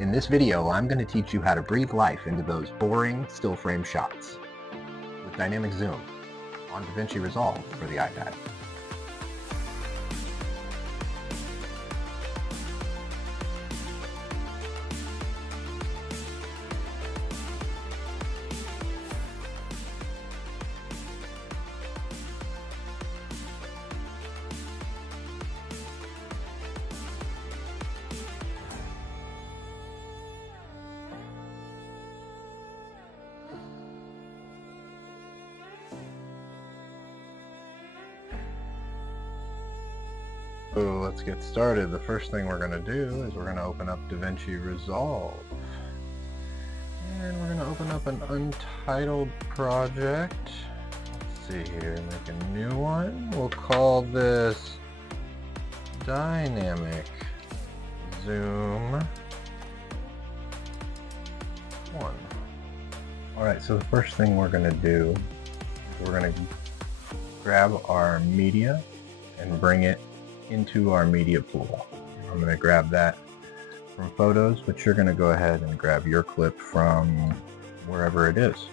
In this video, I'm going to teach you how to breathe life into those boring still frame shots with dynamic zoom on DaVinci Resolve for the iPad. So let's get started. The first thing we're going to do is we're going to open up DaVinci Resolve. And we're going to open up an untitled project. Let's see here, make a new one. We'll call this Dynamic Zoom 1. Alright, so the first thing we're going to do is we're going to grab our media and bring it into our media pool. I'm going to grab that from photos, but you're going to go ahead and grab your clip from wherever it is.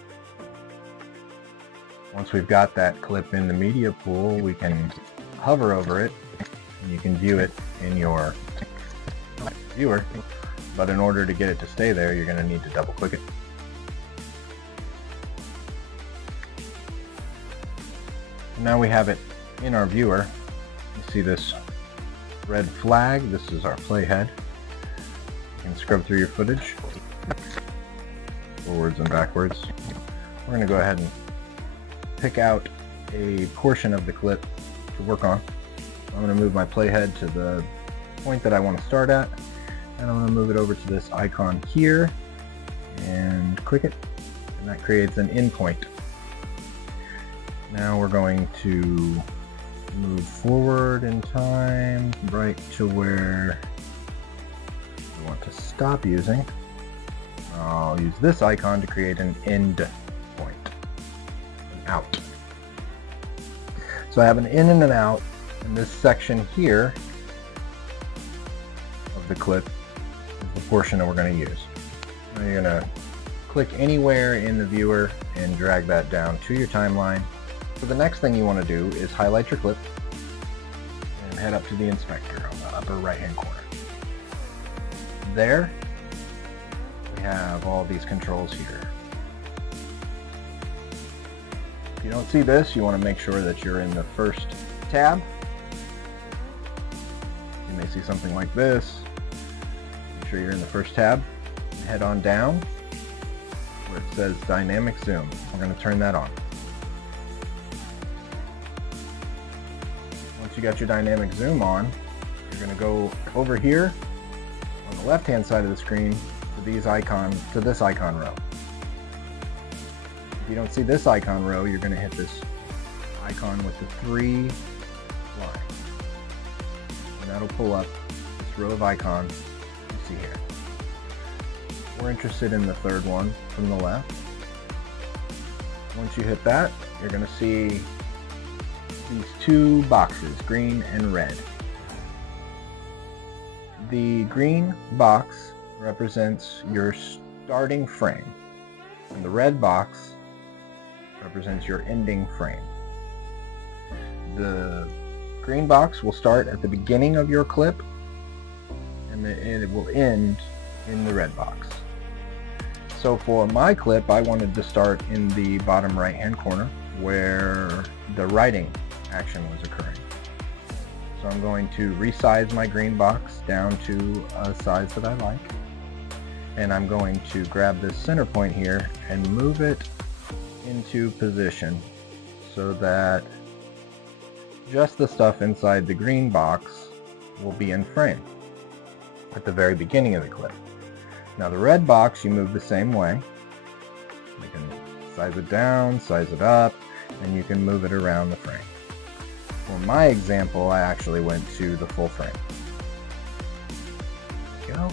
Once we've got that clip in the media pool, we can hover over it and you can view it in your viewer, but in order to get it to stay there, you're going to need to double click it. Now we have it in our viewer. You see this red flag. This is our playhead. You can scrub through your footage forwards and backwards. We're going to go ahead and pick out a portion of the clip to work on. I'm going to move my playhead to the point that I want to start at, and I'm going to move it over to this icon here and click it, and that creates an in point. Now we're going to move forward in time right to where we want to stop using. I'll use this icon to create an end point, an out. So I have an in and an out, and this section here of the clip is the portion that we're going to use. Now you're going to click anywhere in the viewer and drag that down to your timeline. So the next thing you want to do is highlight your clip and head up to the inspector on the upper right hand corner. There we have all these controls here. If you don't see this, you want to make sure that you're in the first tab. You may see something like this. Make sure you're in the first tab and head on down where it says dynamic zoom. We're going to turn that on. Once you got your dynamic zoom on, you're going to go over here on the left hand side of the screen to this icon row. If you don't see this icon row, you're going to hit this icon with the 3 lines, and that'll pull up this row of icons you see here. We're interested in the third one from the left. Once you hit that, you're going to see these 2 boxes, green and red. The green box represents your starting frame, and the red box represents your ending frame. The green box will start at the beginning of your clip, and it will end in the red box. So for my clip, I wanted to start in the bottom right hand corner where the writing action was occurring. So I'm going to resize my green box down to a size that I like, and I'm going to grab this center point here and move it into position so that just the stuff inside the green box will be in frame at the very beginning of the clip. Now the red box you move the same way. You can size it down, size it up, and you can move it around the frame. For my example, I actually went to the full frame. There we go.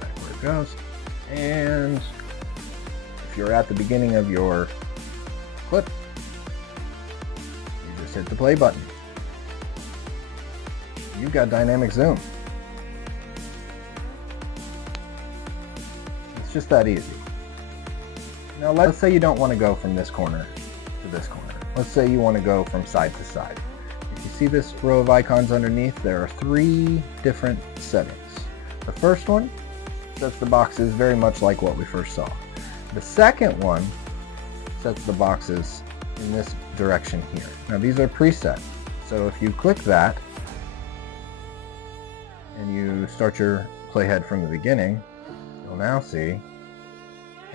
Back where it goes. And if you're at the beginning of your clip, you just hit the play button. You've got dynamic zoom. It's just that easy. Now let's say you don't want to go from this corner to this corner. Let's say you want to go from side to side. If you see this row of icons underneath, there are 3 different settings. The first one sets the boxes very much like what we first saw. The second one sets the boxes in this direction here. Now these are preset, so if you click that and you start your playhead from the beginning, you'll now see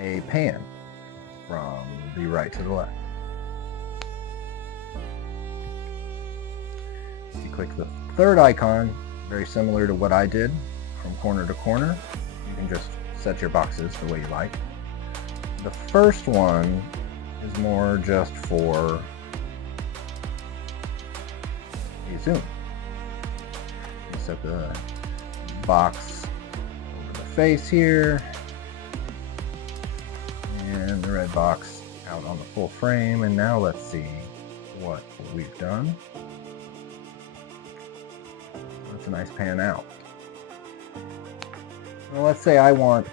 a pan from the right to the left. If you click the third icon, very similar to what I did, from corner to corner, you can just set your boxes the way you like. The first one is more just for a zoom. You set the box over the face here, and the red box out on the full frame. And now let's see what we've done. That's a nice pan out. Well, let's say I want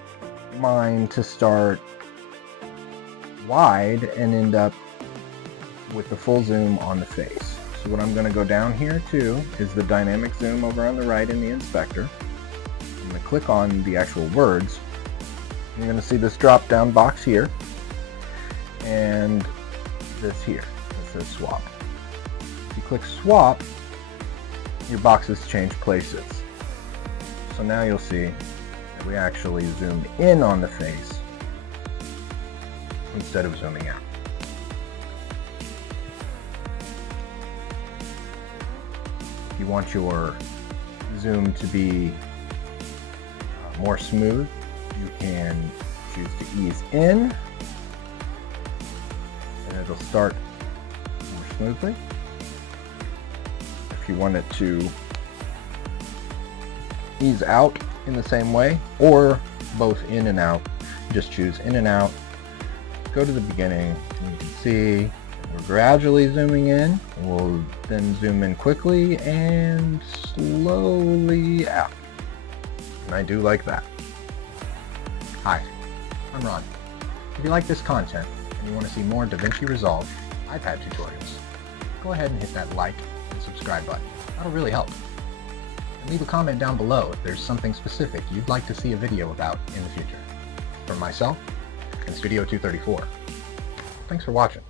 mine to start wide and end up with the full zoom on the face. So what I'm going to go down here to is the dynamic zoom over on the right in the inspector. I'm going to click on the actual words. You're going to see this drop down box here and this here that says swap. If you click swap, your boxes change places. So now you'll see that we actually zoomed in on the face instead of zooming out. If you want your zoom to be more smooth, you can choose to ease in, and it'll start more smoothly. If you want it to ease out in the same way, or both in and out, just choose in and out. Go to the beginning, and you can see we're gradually zooming in. We'll then zoom in quickly and slowly out. And I do like that. Hi, I'm Ron. If you like this content and you want to see more DaVinci Resolve iPad tutorials, go ahead and hit that like and subscribe button. That'll really help. And leave a comment down below if there's something specific you'd like to see a video about in the future. From myself and Studio 234. Thanks for watching.